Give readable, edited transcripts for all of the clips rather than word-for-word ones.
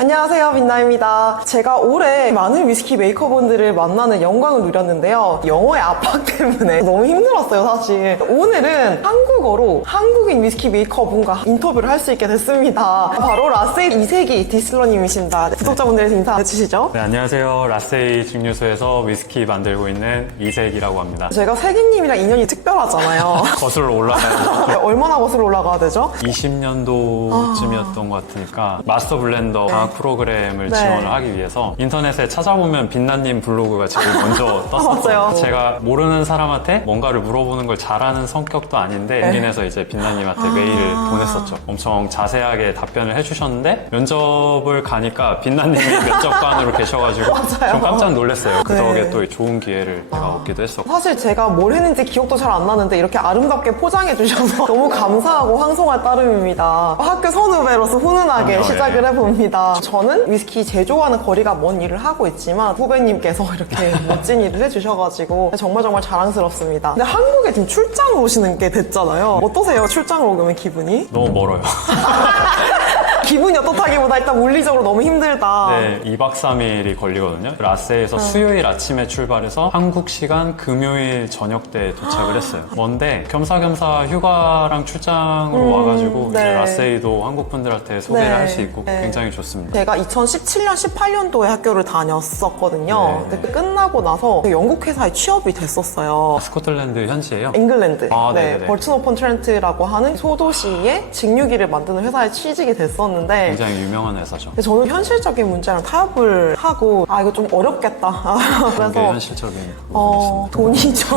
안녕하세요, 빛나입니다. 제가 올해 많은 위스키 메이커분들을 만나는 영광을 누렸는데요. 영어의 압박 때문에 너무 힘들었어요, 사실. 오늘은 한국어로 한국인 위스키 메이커분과 인터뷰를 할 수 있게 됐습니다. 바로 라세이 이세기 디슬러님이십니다. 구독자분들에게 인사해 주시죠. 네, 안녕하세요. 라세이 증류소에서 위스키 만들고 있는 이세기라고 합니다. 제가 세기님이랑 인연이 특별하잖아요. 거슬러 올라가요. 얼마나 거슬러 올라가야 되죠? 20년도쯤이었던 것 같으니까 마스터 블렌더 강학 프로그램을 네. 지원을 하기 위해서 인터넷에 찾아보면 빛나님 블로그가 제일 먼저 떴었어요. 맞아요. 제가 모르는 사람한테 뭔가를 물어보는 걸 잘하는 성격도 아닌데 용기 내서 이제 빛나님한테 메일을 보냈었죠. 엄청 자세하게 답변을 해주셨는데 면접을 가니까 빛나님이 면접관으로 계셔가지고 맞아요. 좀 깜짝 놀랐어요. 그 네. 덕에 또 좋은 기회를 제가 얻기도 했었고. 사실 제가 뭘 했는지 기억도 잘 안 나는데 이렇게 아름답게 포장해 주셔서 너무 감사하고 황송할 따름입니다. 학교 선후배로서 훈훈하게 그럼요, 시작을 예. 해봅니다. 저는 위스키 제조하는 거리가 먼 일을 하고 있지만 후배님께서 이렇게 멋진 일을 해주셔가지고 정말 자랑스럽습니다. 근데 한국에 지금 출장을 오시는 게 됐잖아요. 어떠세요? 출장을 오면 기분이? 너무 멀어요. 기분이 어떻다기보다 일단 물리적으로 너무 힘들다. 네, 2박 3일이 걸리거든요. 라세에서 수요일 아침에 출발해서 한국 시간 금요일 저녁 때 도착을 했어요. 먼데 겸사겸사 휴가랑 출장으로 와가지고 네. 이제 라세이도 한국 분들한테 소개를 네. 할 수 있고 네. 굉장히 좋습니다. 제가 2017년, 18년도에 학교를 다녔었거든요. 네. 근데 끝나고 나서 영국 회사에 취업이 됐었어요. 스코틀랜드 현지예요? 잉글랜드. 아, 네, 네네네. 벌튼 오픈 트렌트라고 하는 소도시에 직류기를 만드는 회사에 취직이 됐었는데 굉장히 유명한 회사죠. 근데 저는 현실적인 문제랑 타협을 하고 이거 좀 어렵겠다. 그게 그래서 현실적인 부분이 있습니다. 돈이죠.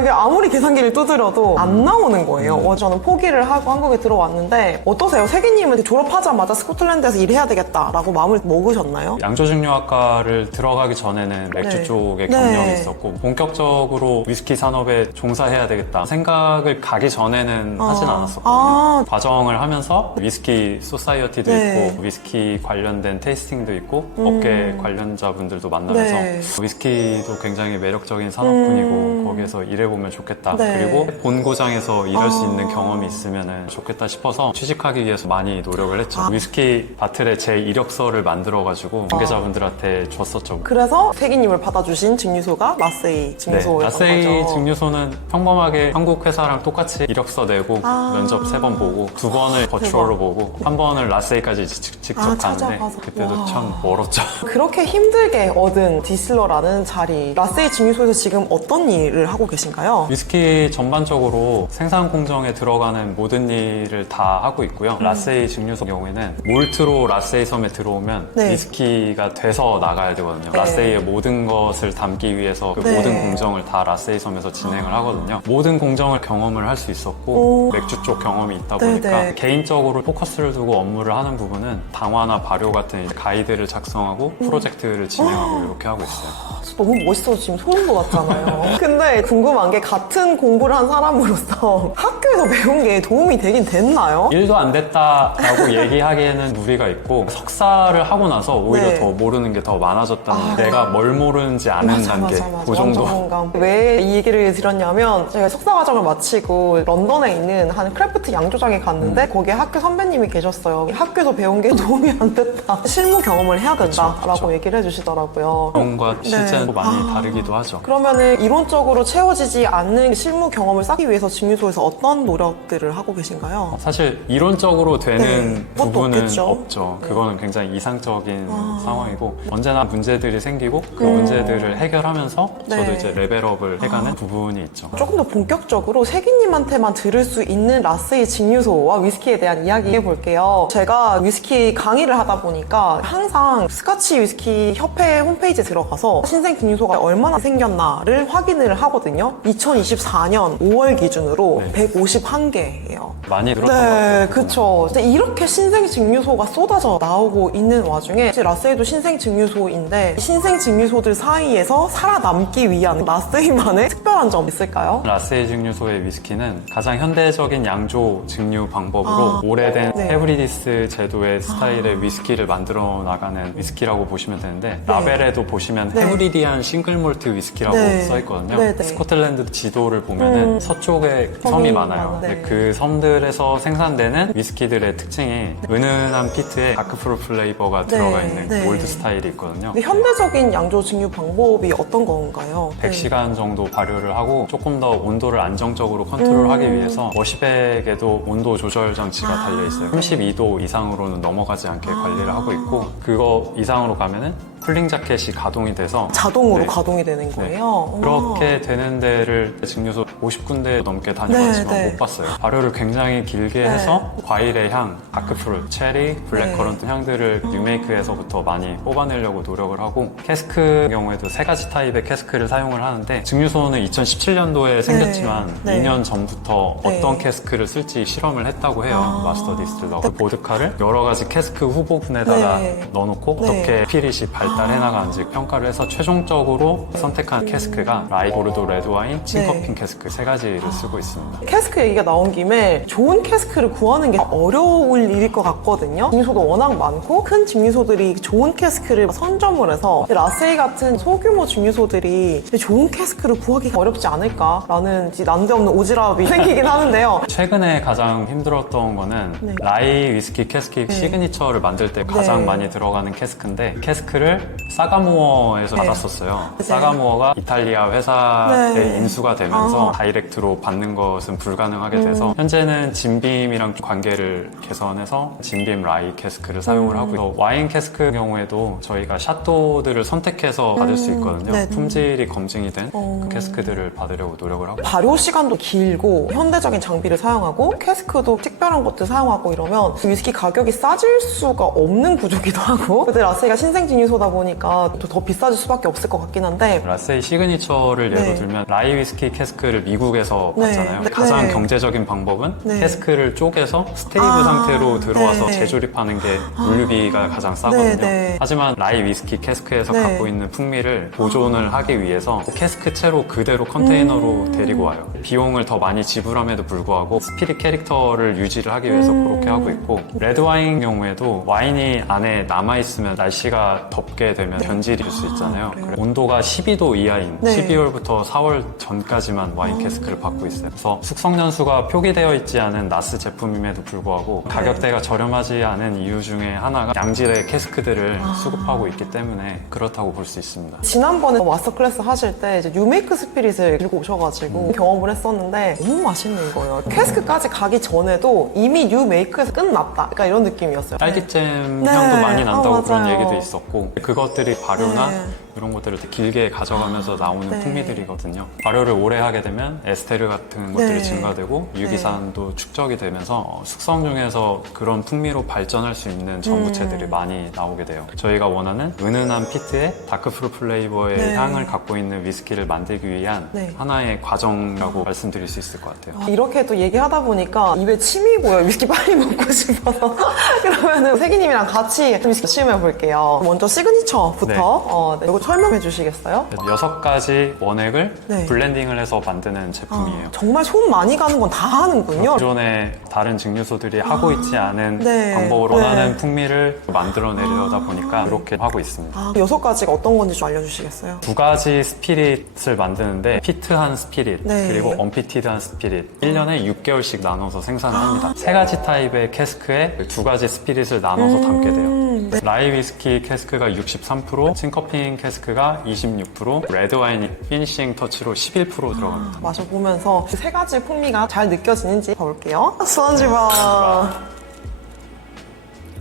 이게 아무리 계산기를 두드려도 안 나오는 거예요. 저는 포기를 하고 한국에 들어왔는데 어떠세요? 세기님은 졸업하자마자 스코틀랜드에서 일해야 되겠다라고 마음을 먹으셨나요? 양조증류학과를 들어가기 전에는 맥주 네. 쪽에 네. 경력이 있었고 본격적으로 위스키 산업에 종사해야 되겠다 생각을 가기 전에는 하진 않았었거든요. 과정을 하면서 위스키 소사이어티도 네. 있고 위스키 관련된 테이스팅도 있고 업계 관련자분들도 만나면서 네. 위스키도 굉장히 매력적인 산업군이고 거기에서 일해보면 좋겠다. 네. 그리고 본고장에서 일할 수 있는 경험이 있으면 좋겠다 싶어서 취직하기 위해서 많이 노력을 했죠. 위스키 바틀에 제 이력서를 만들어가지고 관계자분들한테 줬었죠. 그래서 세기님을 받아주신 증류소가 라세이 네, 증류소였던 라세이 거죠. 증류소는 평범하게 한국 회사랑 똑같이 이력서 내고 면접 3번 보고 2번을 버추얼로 보고 한 번을 라세이까지 직접 가는데 찾아가서. 그때도 와. 참 멀었죠. 그렇게 힘들게 얻은 디슬러라는 자리, 라세이 증류소에서 지금 어떤 일을 하고 계신가요? 위스키 전반적으로 생산 공정에 들어가는 모든 일을 다 하고 있고요. 라세이 증류소 경우에는 몰트로 라세이 섬에 들어오면 네. 위스키가 돼서 나가야 되거든요. 네. 라세이의 모든 것을 담기 위해서 그 네. 모든 공정을 다 라세이 섬에서 진행을 하거든요. 모든 공정을 경험을 할 수 있었고 오. 맥주 쪽 경험이 있다 네, 보니까 네. 개인적으로 포커스를 두고 업무를 하는 부분은 방화나 발효 같은 이제 가이드를 작성하고 프로젝트를 진행하고 이렇게 하고 있어요. 너무 멋있어서 지금 소름 돋았잖아요. 근데 궁금한 게 같은 공부를 한 사람으로서 학교에서 배운 게 도움이 되긴 됐나요? 일도 안 됐다라고 얘기하기에는 무리가 있고 석사를 하고 나서 오히려 네. 더 모르는 게 더 많아졌다는 내가 뭘 모르는지 아는 단계 그 정도. 완전 공감. 왜 이 얘기를 드렸냐면 제가 석사 과정을 마치고 런던에 있는 한 크래프트 양조장에 갔는데 거기에 학교 선배님이 계셨어요. 학교에서 배운 게 도움이 안 됐다. 실무 경험을 해야 된다라고 그쵸. 얘기를 해주시더라고요. 경험과 실제는 네. 많이 다르기도 하죠. 그러면은 이론적으로 채워지지 않는 실무 경험을 쌓기 위해서 증류소에서 어떤 노력들을 하고 계신가요? 사실 이론적으로 되는 네, 그것도 부분은 없겠죠. 없죠. 네. 그거는 굉장히 이상적인 상황이고 언제나 문제들이 생기고 그 문제들을 해결하면서 네. 저도 이제 레벨업을 해가는 부분이 있죠. 조금 더 본격적으로 세기님한테만 들을 수 있는 라세이 증류소와 위스키에 대한 이야기 해볼게요. 제가 위스키 강의를 하다 보니까 항상 스카치 위스키 협회 홈페이지에 들어가서 신생 증류소가 얼마나 생겼나를 확인을 하거든요. 2024년 5월 기준으로 네. 151개예요. 많이 늘었던 것 같아요. 네, 그쵸. 근데 이렇게 신생 증류소가 쏟아져 나오고 있는 와중에 이제 라세이도 신생 증류소인데 신생 증류소들 사이에서 살아남기 위한 라세이만의 특별한 점 있을까요? 라세이 증류소의 위스키는 가장 현대적인 양조 증류 방법으로 오래된 네. 헤브리디 바이니스 제도의 스타일의 위스키를 만들어 나가는 위스키라고 보시면 되는데 라벨에도 보시면 헤브리디안 싱글몰트 위스키라고 네. 써있거든요. 네, 네. 스코틀랜드 지도를 보면은 서쪽에 섬이 많아요. 네. 근데 그 섬들에서 생산되는 위스키들의 특징이 은은한 피트에 다크프루 플레이버가 들어가 있는 네. 올드 스타일이 있거든요. 근데 현대적인 양조 증류 방법이 어떤 건가요? 100시간 정도 발효를 하고 조금 더 온도를 안정적으로 컨트롤하기 위해서 워시백에도 온도 조절 장치가 달려 있어요. 32도 이상으로는 넘어가지 않게 관리를 하고 있고 그거 이상으로 가면은 쿨링 자켓이 가동이 돼서 자동으로 네. 가동이 되는 거예요? 그렇게 되는 데를 증류소 50군데 넘게 다녀봤지만 네, 네. 못 봤어요. 발효를 굉장히 길게 해서 과일의 향, 다크프루, 체리, 블랙커런트 향들을 뉴메이크에서부터 많이 뽑아내려고 노력을 하고 캐스크 경우에도 3가지 타입의 캐스크를 사용을 하는데 증류소는 2017년도에 생겼지만 네. 2년 전부터 네. 어떤 캐스크를 쓸지 실험을 했다고 해요. 마스터 디스틸러. 그 보드카를 여러 가지 캐스크 후보군에다가 네. 넣어놓고 네. 어떻게 스피릿이 발달해 나가는지 평가를 해서 최종적으로 선택한 캐스크가 라이, 보르도 레드와인, 싱커핀 캐스크 3가지를 쓰고 있습니다. 캐스크 얘기가 나온 김에 좋은 캐스크를 구하는 게 어려울 일일 것 같거든요. 증류소도 워낙 많고 큰 증류소들이 좋은 캐스크를 선점을 해서 라세이 같은 소규모 증류소들이 좋은 캐스크를 구하기가 어렵지 않을까라는 난데없는 오지랖이 생기긴 하는데요. 최근에 가장 힘들었던 거는 네. 라이 위스키 캐스크 시그니처를 만들 때 가장 네. 많이 들어가는 캐스크인데 캐스크를 사가무어에서 네. 받았었어요. 네. 사가무어가 이탈리아 회사에 네. 인수가 되면서 다이렉트로 받는 것은 불가능하게 돼서 현재는 진빔이랑 관계를 개선해서 진빔 라이 캐스크를 사용을 하고 있고 와인 캐스크 경우에도 저희가 샤또들을 선택해서 받을 수 있거든요. 네. 품질이 검증이 된 그 캐스크들을 받으려고 노력을 하고 발효 시간도 길고 현대적인 장비를 사용하고 캐스크도 특별한 것들 사용하고 이러면 위스키 가격이 싸질 수가 없는 구조기도 하고 근데 라세이가 신생 증류소다 보니까 또 더 비싸질 수밖에 없을 것 같긴 한데 라세이 시그니처를 예로 네. 들면 라이 위스키 캐스크를 미국에서 네. 봤잖아요. 네. 가장 네. 경제적인 방법은 네. 캐스크를 쪼개서 스테이브 상태로 들어와서 네. 재조립하는 게 물류비가 가장 싸거든요. 네. 네. 하지만 라이 위스키 캐스크에서 네. 갖고 있는 풍미를 보존을 하기 위해서 캐스크 채로 그대로 컨테이너로 데리고 와요. 비용을 더 많이 지불함에도 불구하고 스피릿 캐릭터를 유지를 하기 위해서 그렇게 하고 있고 레드와인 경우에도 와인이 안에 남아있으면 날씨가 덥게 되면 변질이 될 수 있잖아요. 그래요? 그래서 온도가 12도 이하인 네. 12월부터 4월 전까지만 와인 캐스크를 받고 있어요. 그래서 숙성 연수가 표기되어 있지 않은 나스 제품임에도 불구하고 가격대가 저렴하지 않은 이유 중에 하나가 양질의 캐스크들을 수급하고 있기 때문에 그렇다고 볼 수 있습니다. 지난번에 마스터 클래스 하실 때 이제 뉴메이크 스피릿을 들고 오셔가지고 경험을 했었는데 너무 맛있는 거예요. 캐스크까지 가기 전에도 이미 뉴메이크에서 끝났다. 약간 이런 느낌이었어요. 딸기잼 네. 향도 많이 난다고 그런 맞아요. 얘기도 있었고 그것들이 발효나 네. 이런 것들을 길게 가져가면서 나오는 네. 풍미들이거든요. 발효를 오래 하게 되면 에스테르 같은 것들이 네. 증가되고 유기산도 축적이 되면서 숙성 중에서 그런 풍미로 발전할 수 있는 전구체들이 많이 나오게 돼요. 저희가 원하는 은은한 피트에 다크프루 플레이버의 네. 향을 갖고 있는 위스키를 만들기 위한 네. 하나의 과정이라고 말씀드릴 수 있을 것 같아요. 이렇게 또 얘기하다 보니까 입에 침이 고요. 위스키 빨리 먹고 싶어서. 그러면은 세기님이랑 같이 위스키 시음해 볼게요. 먼저 시그니처부터 네. 이거 설명해 주시겠어요? 6가지 원액을 네. 블렌딩을 해서 만드는 제품이에요. 정말 손 많이 가는 건 다 하는군요. 기존에 다른 증류소들이 하고 있지 않은 네. 방법으로 네. 원하는 풍미를 만들어내려다 보니까 이렇게 하고 있습니다. 6가지가 어떤 건지 좀 알려주시겠어요? 2가지 스피릿을 만드는데 피트한 스피릿 네. 그리고 언피티드한 스피릿 1년에 6개월씩 나눠서 생산을 합니다. 3가지 타입의 캐스크에 2가지 스피릿을 나눠서 담게 돼요. 네. 라이 위스키 캐스크가 63%, 싱커핀 캐스크가 26%, 레드와인 피니싱 터치로 11% 들어갑니다. 마셔보면서 그 3가지 풍미가 잘 느껴지는지 봐볼게요. 수원지바.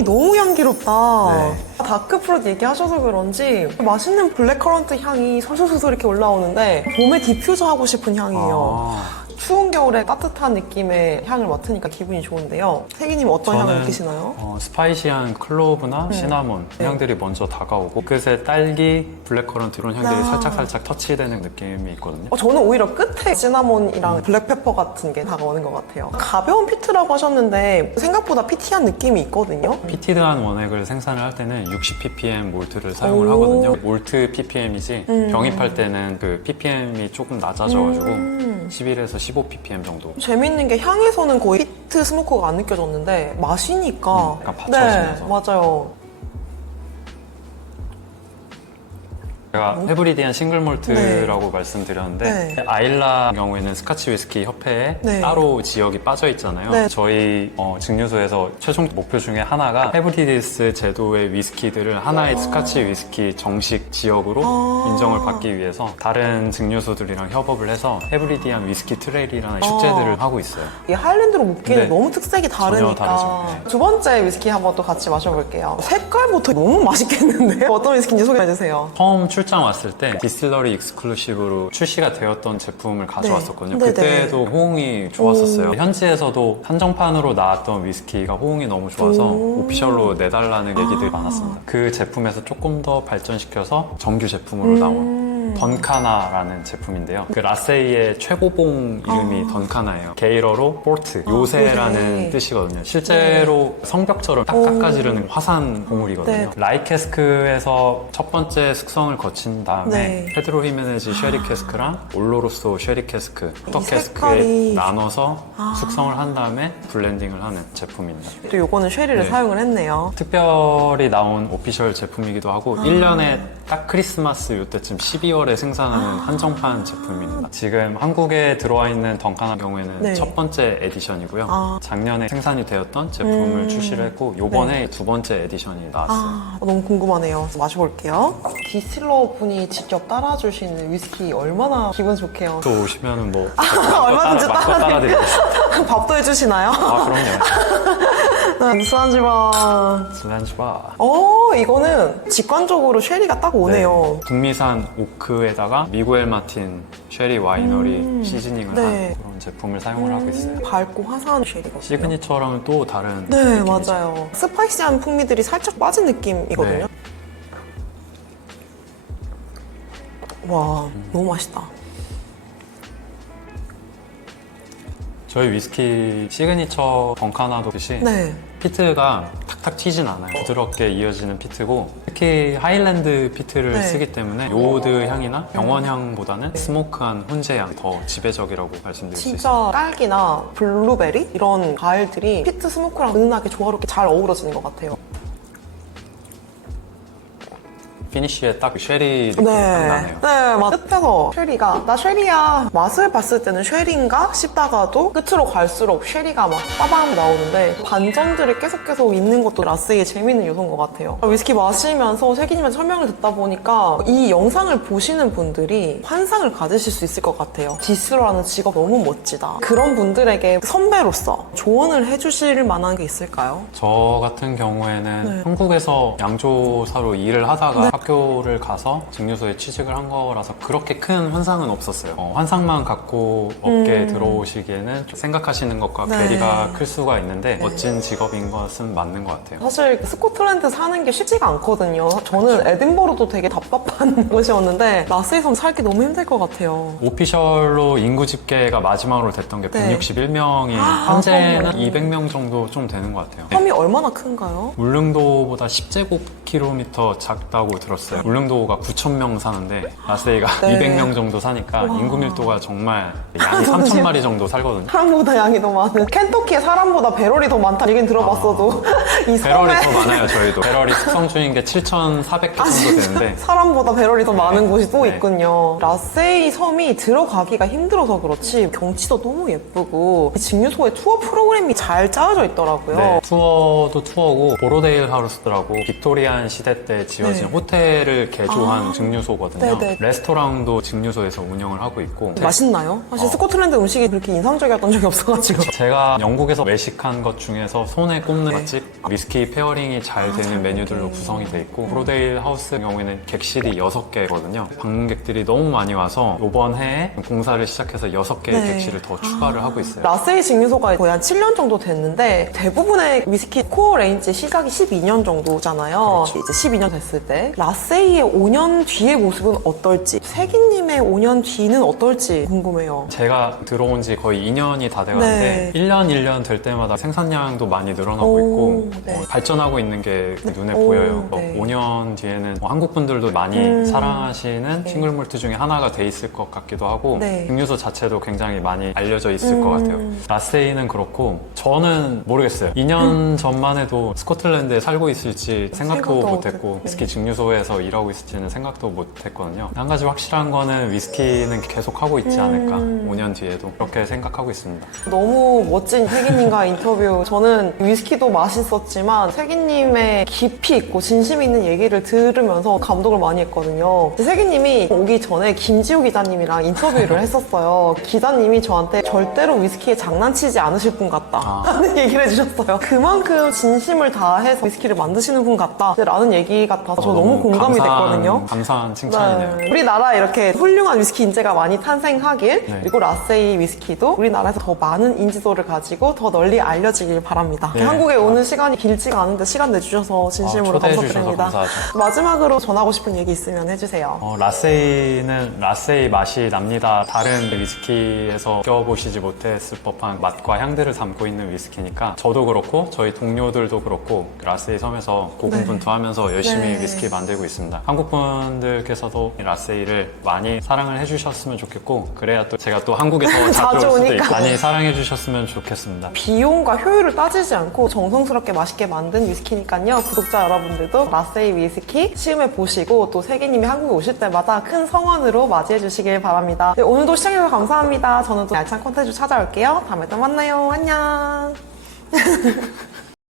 너무 향기롭다. 네. 다크프루트 얘기하셔서 그런지 맛있는 블랙커런트 향이 솔솔솔솔 이렇게 올라오는데 봄에 디퓨저 하고 싶은 향이에요. 추운 겨울에 따뜻한 느낌의 향을 맡으니까 기분이 좋은데요. 세기님 어떤 향을 느끼시나요? 스파이시한 클로브나 시나몬 향들이 먼저 다가오고 끝에 딸기, 블랙커런트 이런 향들이 살짝살짝 터치되는 느낌이 있거든요. 저는 오히려 끝에 시나몬이랑 블랙페퍼 같은 게 다가오는 것 같아요. 가벼운 피트라고 하셨는데 생각보다 피티한 느낌이 있거든요. 피티드한 원액을 생산을 할 때는 60ppm 몰트를 사용을 오. 하거든요. 몰트 ppm이지 병입할 때는 그 ppm이 조금 낮아져가지고 11에서 15ppm 정도. 재밌는 게 향에서는 거의 피트 스모크가 안 느껴졌는데 마시니까 약간 받쳐지면서. 네, 맞아요. 제가 헤브리디안 싱글몰트라고 말씀드렸는데 네. 아일라 경우에는 스카치 위스키 협회에 네. 따로 지역이 빠져 있잖아요. 네. 저희 증류소에서 최종 목표 중에 하나가 헤브리디스 제도의 위스키들을 하나의 스카치 위스키 정식 지역으로 인정을 받기 위해서 다른 증류소들이랑 협업을 해서 헤브리디안 위스키 트레일이라는 축제들을 하고 있어요. 이 하일랜드로 먹기는 네. 너무 특색이 다르니까 다르죠. 네. 두 번째 위스키 한번 또 같이 마셔볼게요. 색깔부터 너무 맛있겠는데 어떤 위스키인지 소개해주세요. 처음 출장 왔을 때 디스틸러리 익스클루시브로 출시가 되었던 제품을 가져왔었거든요. 네. 그때도 호응이 좋았었어요. 현지에서도 한정판으로 나왔던 위스키가 호응이 너무 좋아서 오피셜로 내달라는 얘기들이 많았습니다. 그 제품에서 조금 더 발전시켜서 정규 제품으로 나온 던카나라는 제품인데요. 그 라세이의 최고봉 이름이 던카나예요. 게일어로 포르트, 요새라는 요새. 뜻이거든요. 실제로 성벽처럼 딱 깎아지르는 화산 봉우리거든요. 네. 라이캐스크에서 첫 번째 숙성을 거친 다음에 네. 페드로 히메네즈 쉐리 캐스크랑 올로로소 쉐리 캐스크, 터 캐스크에 색깔이. 나눠서 숙성을 한 다음에 블렌딩을 하는 제품입니다. 또 요거는 쉐리를 네. 사용을 했네요. 특별히 나온 오피셜 제품이기도 하고 1년에 딱 크리스마스 이때쯤 12월에 생산하는 한정판 제품입니다. 지금 한국에 들어와 있는 던카나 경우에는 네. 첫 번째 에디션이고요. 작년에 생산이 되었던 제품을 출시를 했고 요번에 두 번째 에디션이 나왔어요. 너무 궁금하네요. 마셔볼게요. 디스틸러 분이 직접 따라주시는 위스키 얼마나 기분 좋게요. 또 오시면은 뭐 얼마든지 따라드리겠습니다. 밥도 해주시나요? 아 그럼요. 네, 술안주방. 슬란지바. 이거는 직관적으로 쉐리가 딱 오네요. 북미산 오크에다가 미구엘 마틴 쉐리 와이너리 시즈닝을 네. 한 그런 제품을 사용을 하고 있어요. 밝고 화사한 쉐리거든요. 시그니처랑은 또 다른 네, 느낌이죠. 맞아요. 스파이시한 풍미들이 살짝 빠진 느낌이거든요. 네. 와, 너무 맛있다. 저희 위스키 시그니처 던카나도 듯이 네. 피트가 탁탁 튀진 않아요. 부드럽게 이어지는 피트고 특히 하일랜드 피트를 네. 쓰기 때문에 요오드 향이나 병원 향보다는 스모크한 훈제 향이 더 지배적이라고 말씀드릴 수 있어요. 진짜 딸기나 블루베리 이런 과일들이 피트 스모크랑 은은하게 조화롭게 잘 어우러지는 것 같아요. 피니쉬에 딱 쉐리 느낌이 딱 나네요. 네, 막 끝에서 쉐리가 나 쉐리야 맛을 봤을 때는 쉐리인가 싶다가도 끝으로 갈수록 쉐리가 막 빠방 나오는데 반전들이 계속 있는 것도 라스의 재밌는 요소인 것 같아요. 위스키 마시면서 세기님한테 설명을 듣다 보니까 이 영상을 보시는 분들이 환상을 가지실 수 있을 것 같아요. 디스러라는 직업 너무 멋지다. 그런 분들에게 선배로서 조언을 해주실 만한 게 있을까요? 저 같은 경우에는 네. 한국에서 양조사로 일을 하다가 학교를 가서 증류소에 취직을 한 거라서 그렇게 큰 환상은 없었어요. 환상만 갖고 업계에 들어오시기에는 좀 생각하시는 것과 네. 괴리가 클 수가 있는데 멋진 직업인 것은 맞는 것 같아요. 사실 스코틀랜드 사는 게 쉽지가 않거든요. 저는 에딘버러도 되게 답답한 곳이었는데 라스에서 살기 너무 힘들 것 같아요. 오피셜로 인구 집계가 마지막으로 됐던 게 네. 161명이 현재는 200명 정도 좀 되는 것 같아요. 섬이 얼마나 큰가요? 울릉도보다 10제곱킬로미터 작다고 들었어요. 울릉도가 9,000명 사는데 라스베이가 네. 200명 정도 사니까 인구 밀도가 정말 양이 3,000마리 정도 살거든요. 사람보다 양이 더 많은 켄터키에 사람보다 배럴이 더 많다는 얘기는 들어봤어도 이 배럴이 섬에 더 많아요, 저희도. 배럴이 숙성 중인 게 7,400개 정도 되는데 사람보다 배럴이 더 많은 곳이 또 네. 있군요. 라세이 섬이 들어가기가 힘들어서 그렇지 경치도 너무 예쁘고 증류소에 투어 프로그램이 잘 짜여져 있더라고요. 네, 투어도 투어고 보로데일 하우스라고 빅토리안 시대 때 지어진 네. 호텔을 개조한 증류소거든요. 네네. 레스토랑도 증류소에서 운영을 하고 있고 맛있나요? 사실 스코틀랜드 음식이 그렇게 인상적이었던 적이 없어가지고. 제가 영국에서 외식한 것 중에서 손에 꼽는 맛집 위스키 페어링이 잘 되는 메뉴들로 구성이 돼 있고 브로데일 하우스 같은 경우에는 객실이 6개거든요. 방문객들이 너무 많이 와서 이번 해에 공사를 시작해서 6개의 네. 객실을 더 추가를 하고 있어요. 라세이 증류소가 거의 한 7년 정도 됐는데 대부분의 위스키 코어 레인지 시작이 12년 정도잖아요. 그렇죠. 이제 12년 됐을 때 라세이의 5년 뒤의 모습은 어떨지 세기님의 5년 뒤는 어떨지 궁금해요. 제가 들어온 지 거의 2년이 다 돼가는데 네. 1년 될 때마다 생산량도 많이 늘어나고 오, 있고 네. 발전하고 있는 게 눈에 오, 보여요. 네. 5년 5년 뒤에는 뭐 한국 분들도 많이 사랑하시는 싱글 몰트 중에 하나가 돼 있을 것 같기도 하고 네. 증류소 자체도 굉장히 많이 알려져 있을 것 같아요. 라세이는 그렇고 저는 모르겠어요. 2년 전만 해도 스코틀랜드에 살고 있을지 생각도 생각도 못했고 위스키 증류소에서 일하고 있을지는 생각도 못했거든요. 한 가지 확실한 거는 위스키는 계속 하고 있지 않을까. 5년 뒤에도 그렇게 생각하고 있습니다. 너무 멋진 세기님과 인터뷰. 저는 위스키도 맛있었지만 세기님의 깊이 있고 진심 있는 얘기를 들으면서 감동을 많이 했거든요. 세기님이 오기 전에 김지호 기자님이랑 인터뷰를 했었어요. 기자님이 저한테 절대로 위스키에 장난치지 않으실 분 같다 라는 얘기를 해주셨어요. 그만큼 진심을 다해서 위스키를 만드시는 분 같다 라는 얘기 같아서 저 너무 공감이 됐거든요. 감사한 칭찬이네요. 네. 우리나라에 이렇게 훌륭한 위스키 인재가 많이 탄생하길, 네. 그리고 라세이 위스키도 우리나라에서 더 많은 인지도를 가지고 더 널리 알려지길 바랍니다. 네. 한국에 오는 시간이 길지가 않은데 시간 내주셔서 진심으로 초대해 주셔서 감사드립니다. 감사하죠. 마지막으로 전하고 싶은 얘기 있으면 해주세요. 라세이는 라세이 맛이 납니다. 다른 위스키에서 느껴보시지 못했을 법한 맛과 향들을 담고 있는 위스키니까 저도 그렇고 저희 동료들도 그렇고 라세이 섬에서 고군분투하면서 열심히 네. 위스키 만들고 있습니다. 한국 분들께서도 이 라세이를 많이 사랑을 해주셨으면 좋겠고 그래야 또 제가 또 한국에 더 자주 올 자주 수도 오니까. 있고 많이 사랑해 주셨으면 좋겠습니다. 비용과 효율을 따지지 않고 정성스럽게 맛있게 만든 위스키니까요. 구독자 여러분들도 라세이 위스키 시음해 보시고 또 세기님이 한국에 오실 때마다 큰 성원으로 맞이해 주시길 바랍니다. 네, 오늘도 시청해주셔서 감사합니다. 저는 또 알찬 콘텐츠 찾아올게요. 다음에 또 만나요. 안녕.